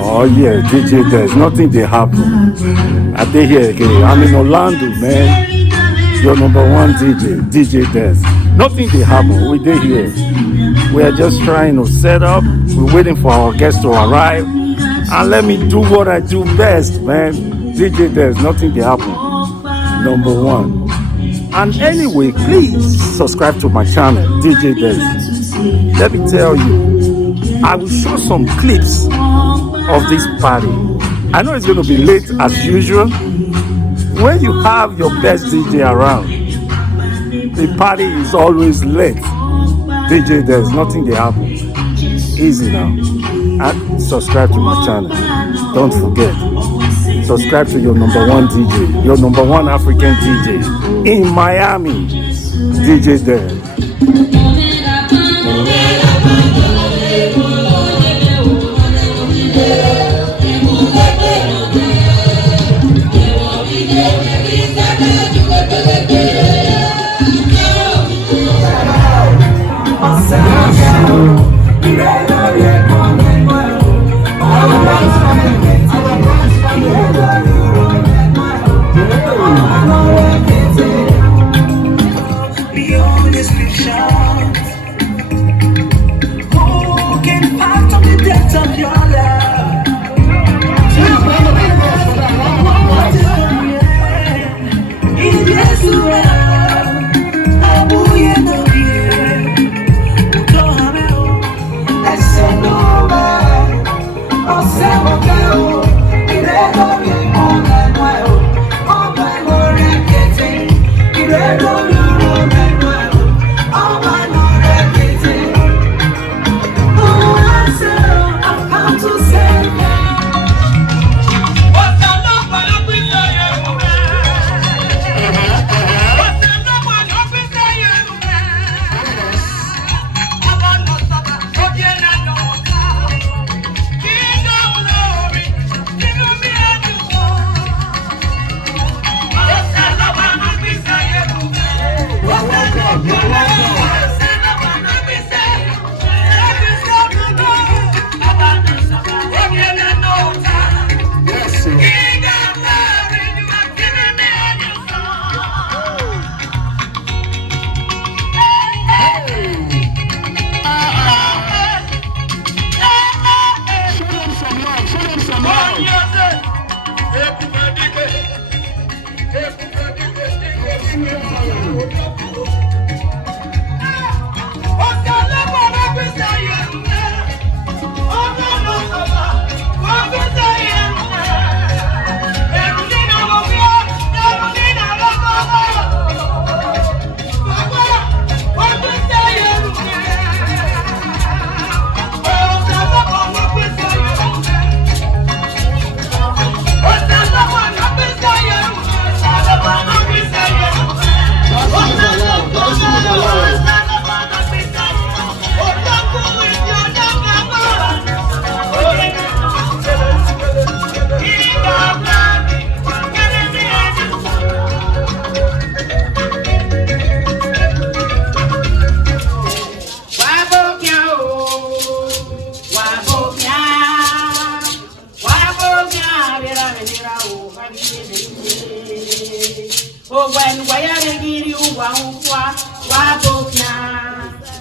Oh yeah, DJ Des, nothing they happen. I dey here again. I'm in Orlando, man. Your number one DJ Des. Nothing they happen. We dey here. We are just trying to set up. We're waiting for our guests to arrive. And let me do what I do best, man. DJ Des, nothing they happen. Number one. And anyway, please subscribe to my channel, DJ Des. Let me tell you, I will show some clips of this party. I know it's going to be late as usual. When you have your best DJ around, the party is always late. DJ, there's nothing they happen. Easy now. And subscribe to my channel. Don't forget. Subscribe to your number one DJ, your number one African DJ in Miami. DJ Des.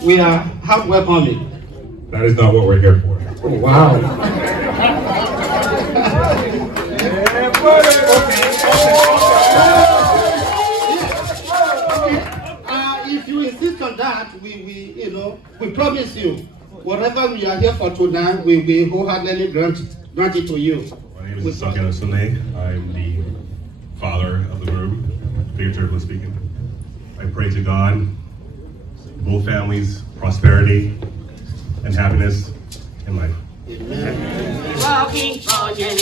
We are halfway only. That is not what we're here for. Oh, wow. If you insist on that, we promise you, whatever we are here for tonight, we will wholeheartedly grant it to you. Well, name is Sakana Sune. I'm the father of the groom, figuratively speaking. I pray to God, both families, prosperity and happiness in life. Walking, walking,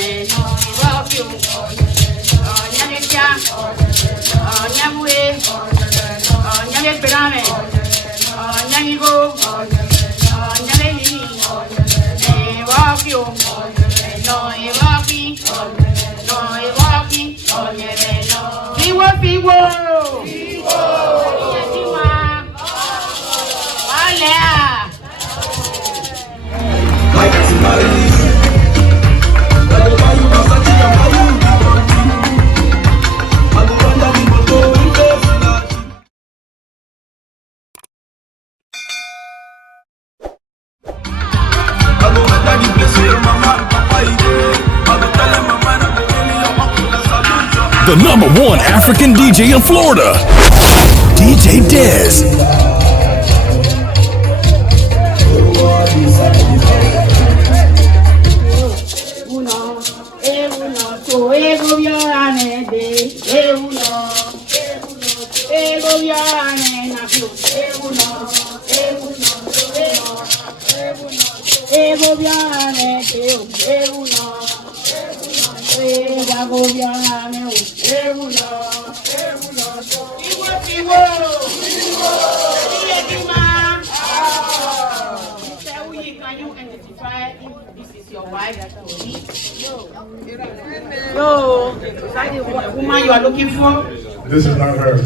The #1 African DJ in Florida, DJ Dez. Can you identify if this is your wife? No. Is that the woman you are looking for? This is not her.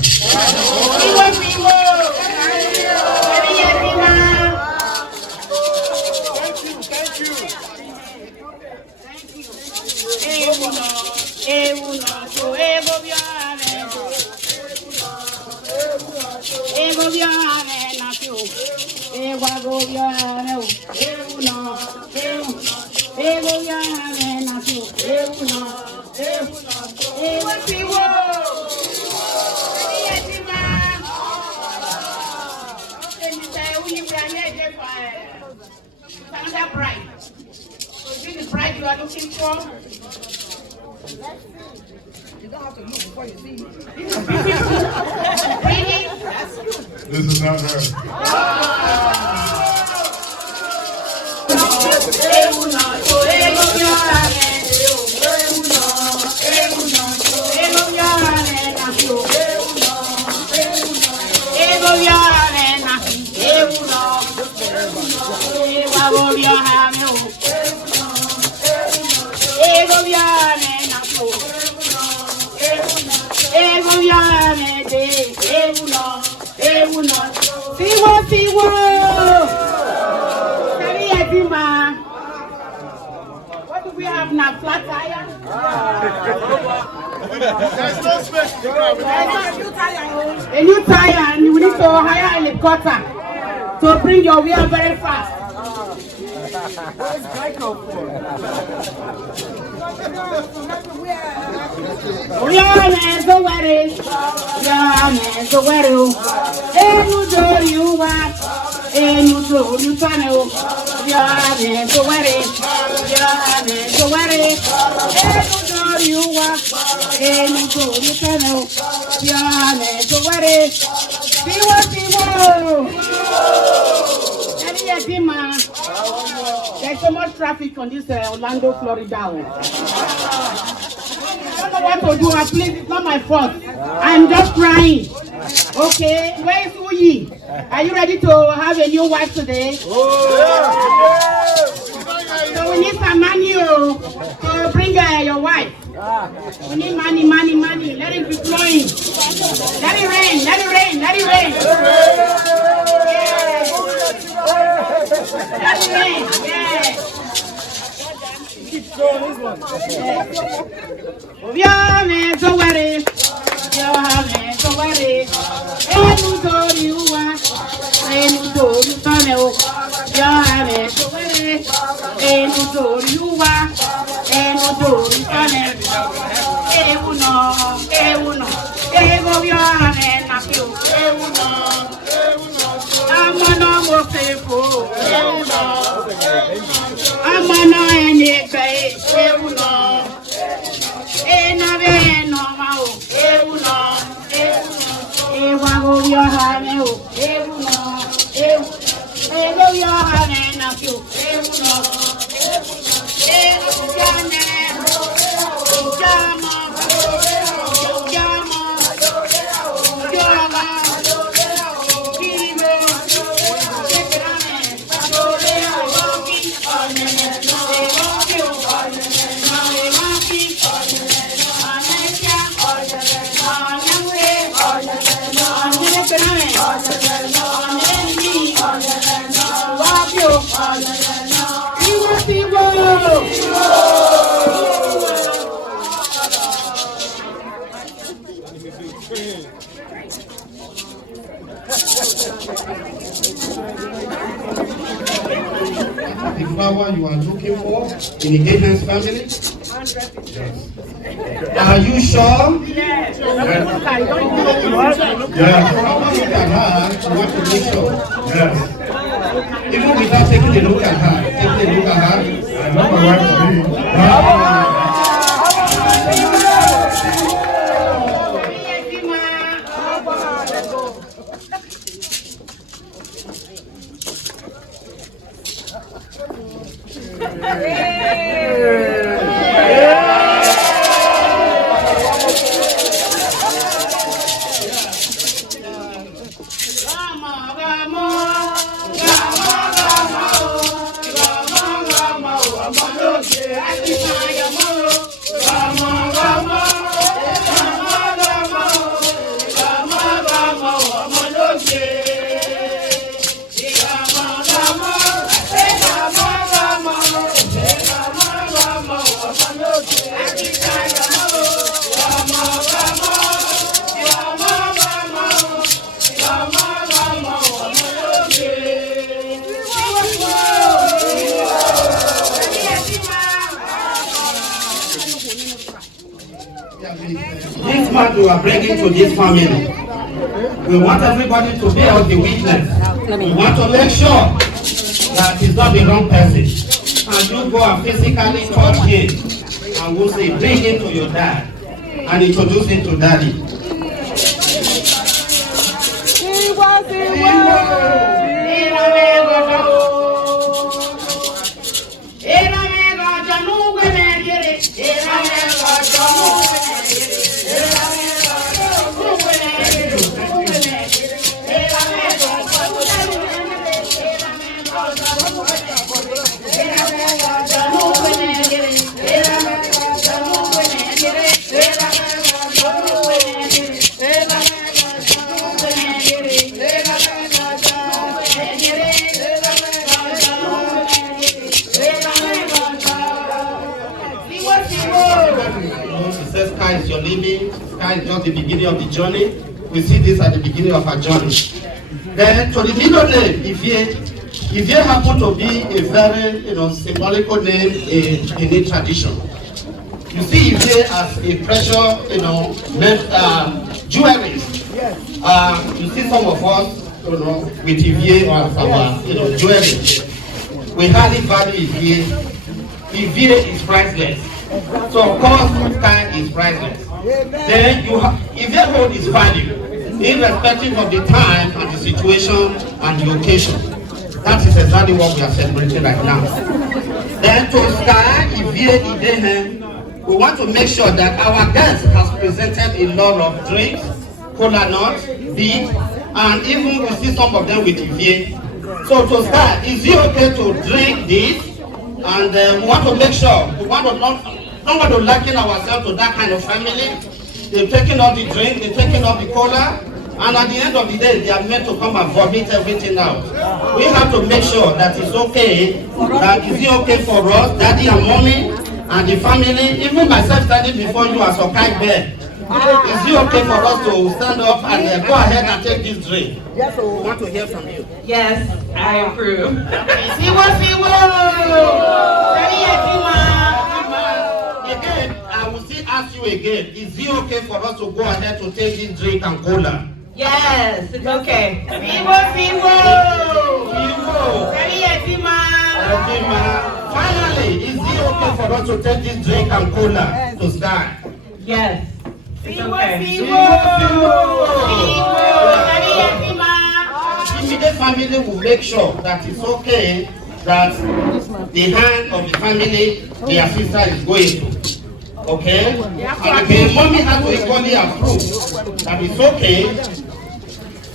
Another bride. So is this the bride you are looking for? You don't have to look before you see it. Really? This is not her. What do we have now? Flat tire? There's no space to grab. A new tire, and you need to hire a helicopter to bring your wheel very fast. Where's Geico for? There's so much traffic on this Orlando, Florida. I don't know what to do. Please, it's not my fault. I'm just trying. Okay, where is Uyi? Are you ready to have a new wife today? So we need some money to bring your wife. We need money, money, money. Let it be flowing. Let it rain, let it rain, let it rain. Let it rain, yeah. Keep throwing this one. So worry. So worry. The flower you are looking for in the Gaines family? Are you sure? Yes. Look at her, you want to make sure. Yes. Even without taking a look at her, taking a look at her. I know my wife to be. This man we are bringing to this family, we want everybody to be out the witness. We want to make sure that he's not the wrong person. And you go and physically touch him and we'll say, bring him to your dad and introduce him to daddy. Sky is your living, sky is just the beginning of the journey. We see this at the beginning of our journey. Then to the middle name, Ivie happen to be a very symbolical name in any tradition. You see Ivie as a precious jewelry. You see some of us with Ivie as our jewelry. We highly value Ivie. Ivie is priceless. So of course, sky is priceless. Then Ivie hold its value, irrespective of the time and the situation and the occasion. That is exactly what we are celebrating right now. Then to Sky Ivie Idehen, we want to make sure that our guest has presented a lot of drinks, cola nuts, beef, and even we see some of them with Ivie. So to Sky, is it okay to drink this? And we want to make sure, we want to not want to liken ourselves to that kind of family. They've taken all the drink, they've taken all the cola, and at the end of the day, they are meant to come and vomit everything out. We have to make sure that it's okay, that is it okay for us, daddy and mommy, and the family, even myself standing before you as a kind bear. Is it okay for us to stand up and go ahead and take this drink? Yes, we want to hear from you. Yes, I approve. Again, I will still ask you again, is it okay for us to go ahead to take this drink and cola? Yes, it's okay. Finally, is it okay for us to take this drink and cola to Sky? Yes, it's okay. immediate family will make sure that it's okay that the hand of the family, their sister is going to. Okay? And the mommy has to equally approve that it's okay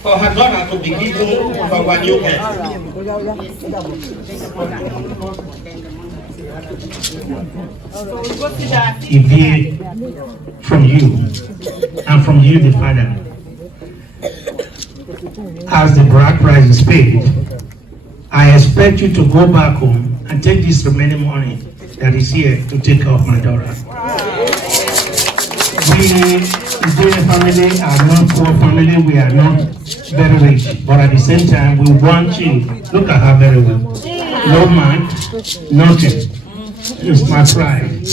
for her daughter to be given for our new girl. If from you and from you the father, as the bride price is paid, I expect you to go back home and take this remaining money that is here to take care of my daughter. We, the family, are not poor family, we are not very rich, but at the same time, we want you, look at her very well. No man, nothing. It's my pride.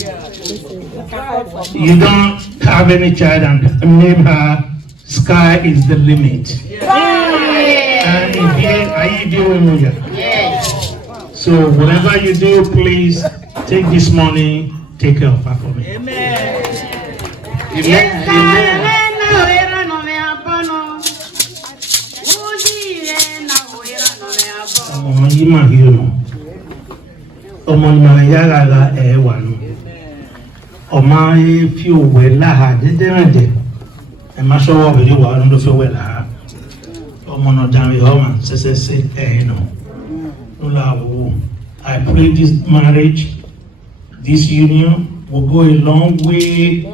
You don't have any child and name her Sky is the limit. And in here, are you doing with it? So whatever you do, please take this money, take care of her for me. Amen. I pray this marriage, this union will go a long way.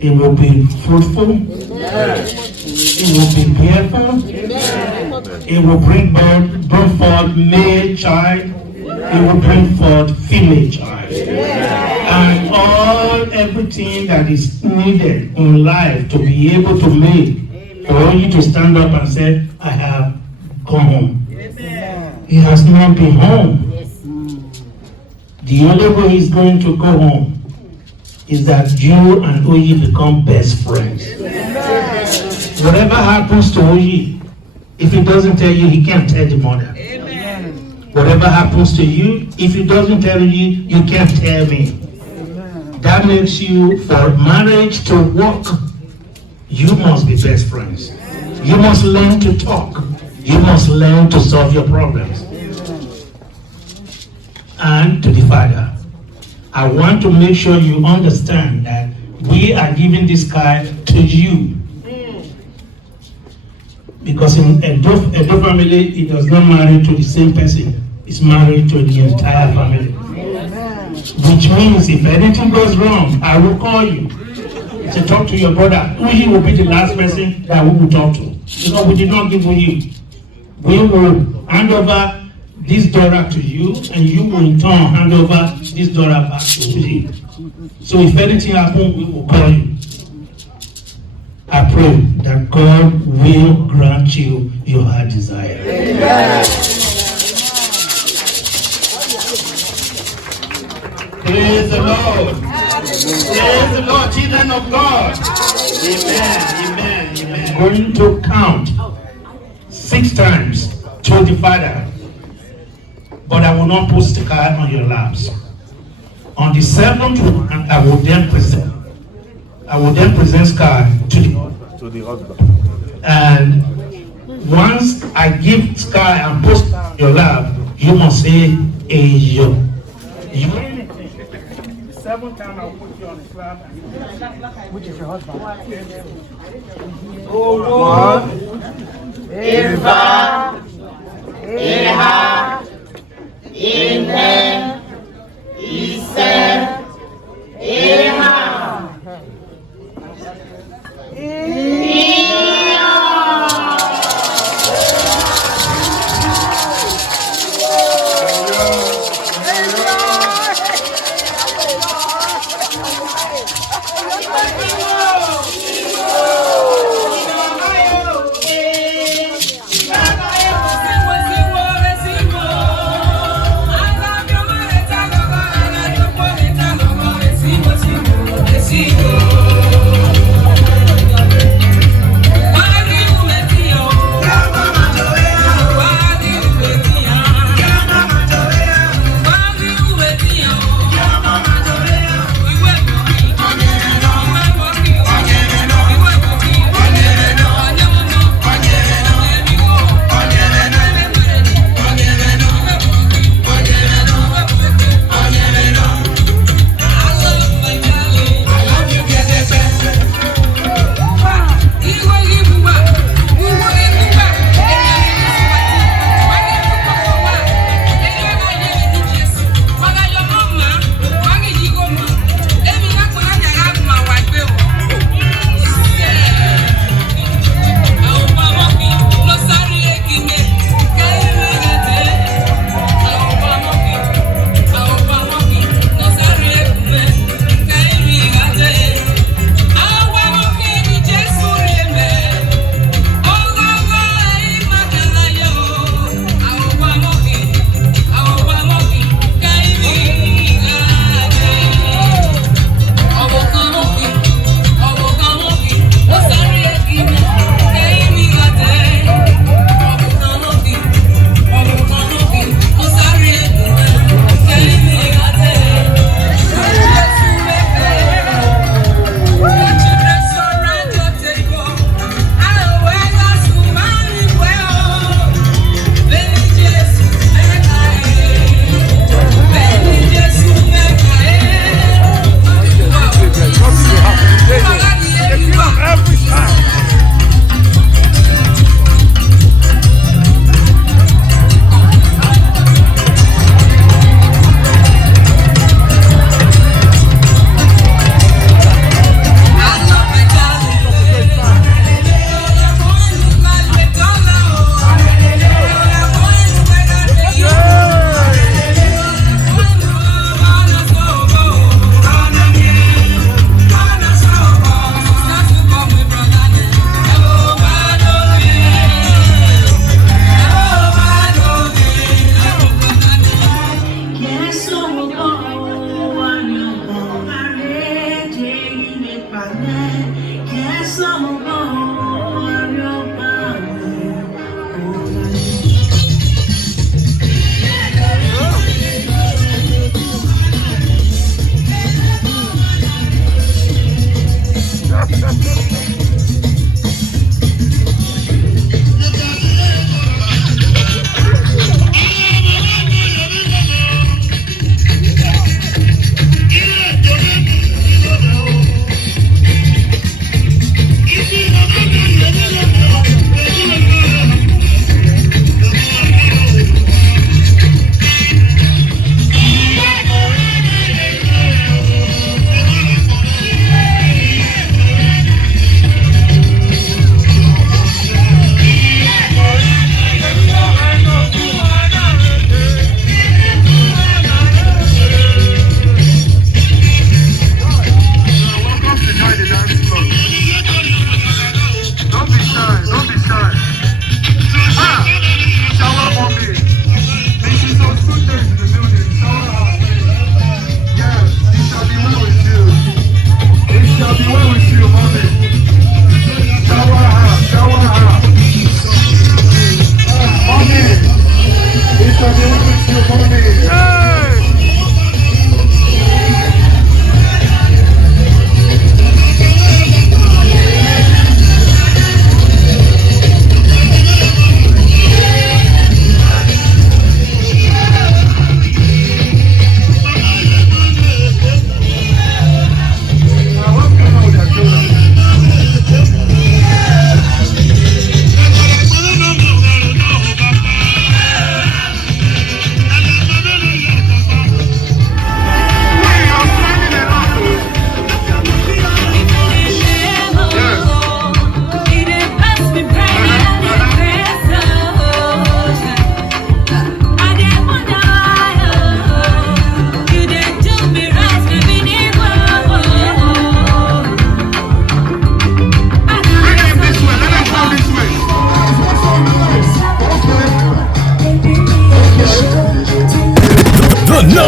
It will be fruitful. It will be beautiful. It will bring forth male child. It will bring forth female child. And everything that is needed in life to be able to make, for you to stand up and say, I have gone home. He has not been home. The only way he's going to go home is that you and Oyi become best friends. Whatever happens to Oyi, if he doesn't tell you, he can't tell the mother. Whatever happens to you, if he doesn't tell you, you can't tell me. That makes you, for marriage to work, you must be best friends. You must learn to talk. You must learn to solve your problems. And to the father, I want to make sure you understand that we are giving this guy to you. Because in Edo family, it does not marry to the same person. It's married to the entire family. Which means if anything goes wrong, I will call you to talk to your brother. Uyi will be the last person that we will talk to. Because we did not give Uyi. We will hand over this daughter to you, and you will in turn hand over this daughter back to Uyi. So if anything happens, we will call you. I pray that God will grant you your heart desire. Amen. Praise the Lord. Praise the Lord, children of God. Amen. Amen. Amen. I'm going to count 6 times to the Father, but I will not put the card on your laps. On the 7th one, I will then present Sky to the husband. And once I give Sky and put your lap, you must say Ayo. The 7th time I will put you on the lap, which is your husband. Eva, Eha, Ine, Ise, Eha.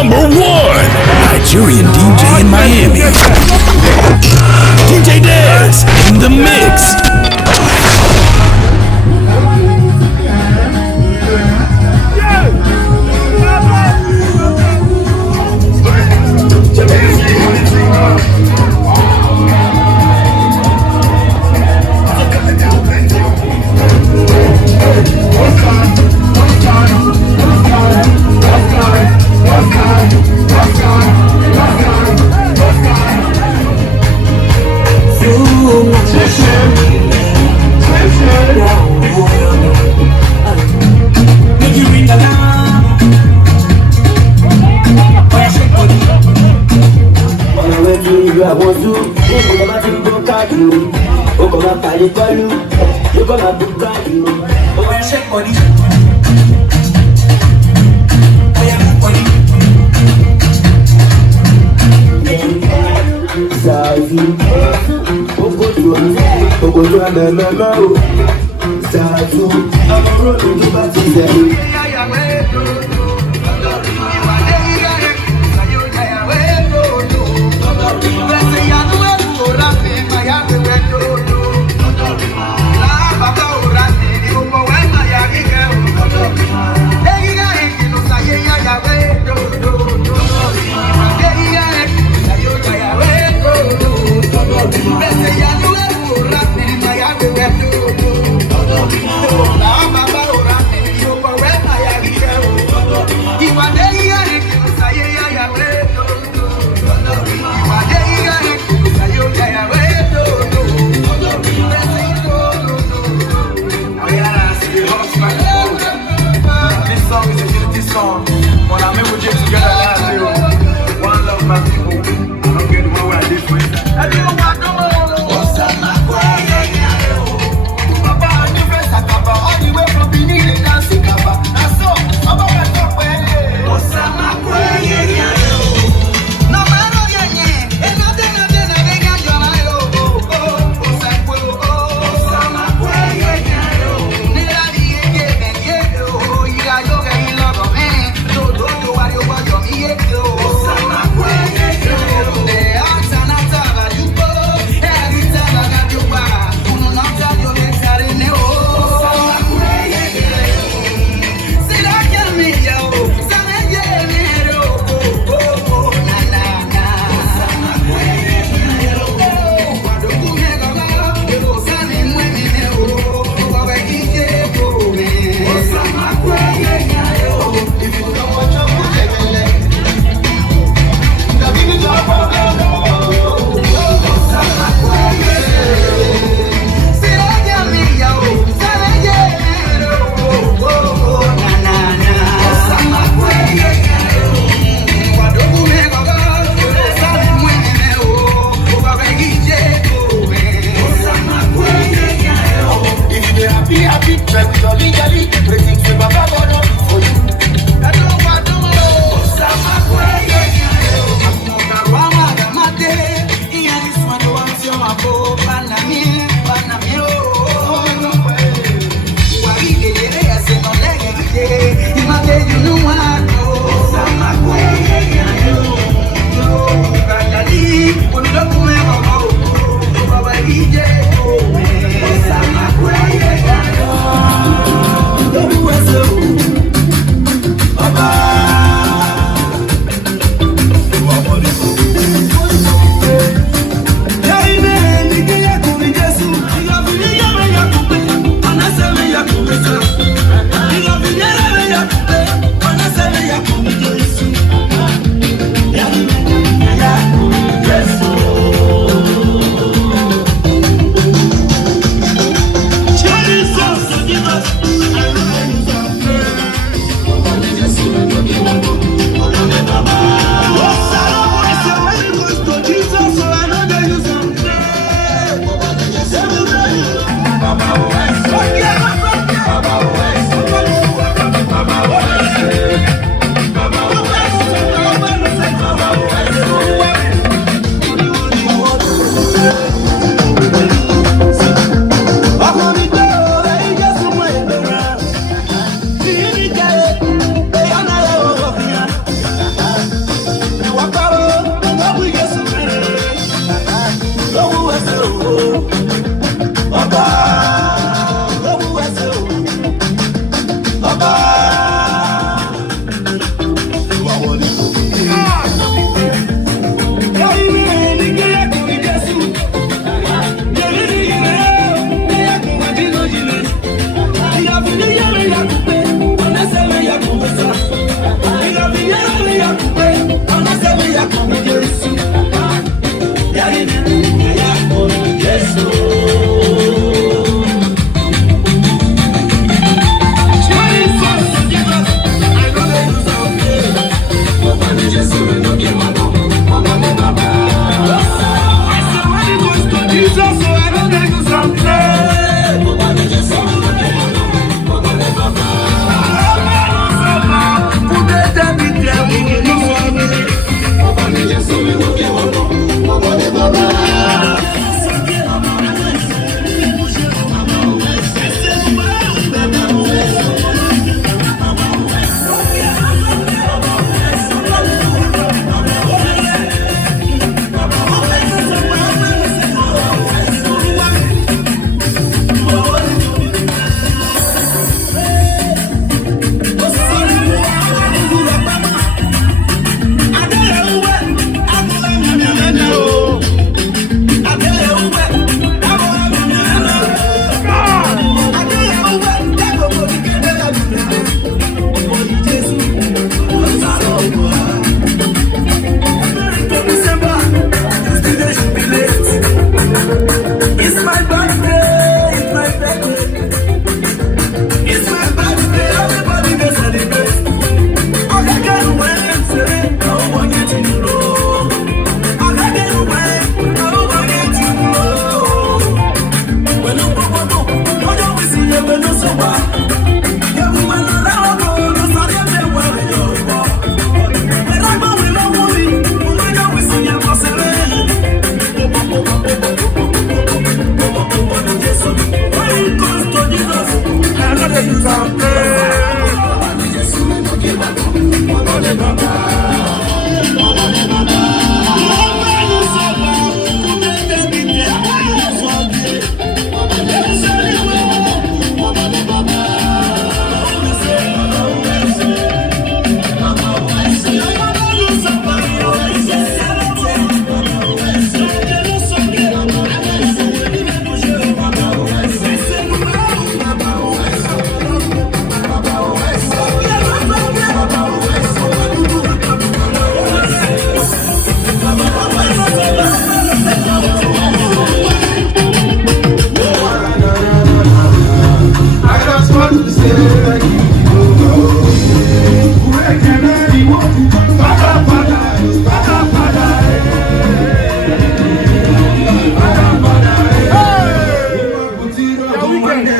number one Nigerian DJ in Miami. DJ Dez in the mix.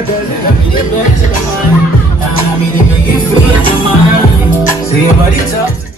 I mean, if you feel your mind, say your body talk.